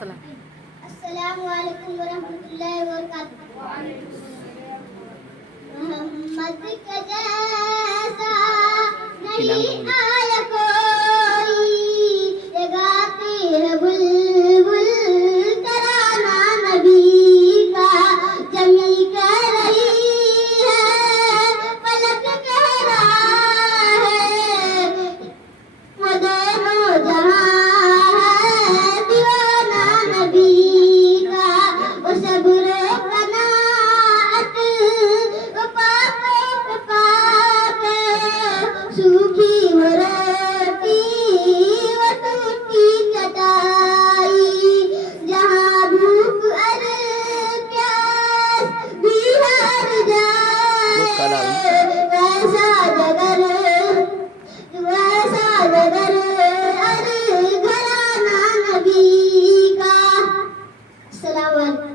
सलाम। अस्सलामु अलैकुम वरहमतुल्लाहि वबरकातुहू। मोहम्मद के जैसा नहीं आया कोई, ये गाती है बुलबुल तराना नबी का। जमी कह रही है, फलक कह रहा है, वो दोनों जहां है दीवाना नबी का। वो सब्र कनाअत वो पापों पे पाके, सूखी वो रोटी वो टूटी चटाई। जहां भूख और प्यास भी हार जाए, वैसा जगर अरे घराना नबी का। अस्सलाम वालेकुम।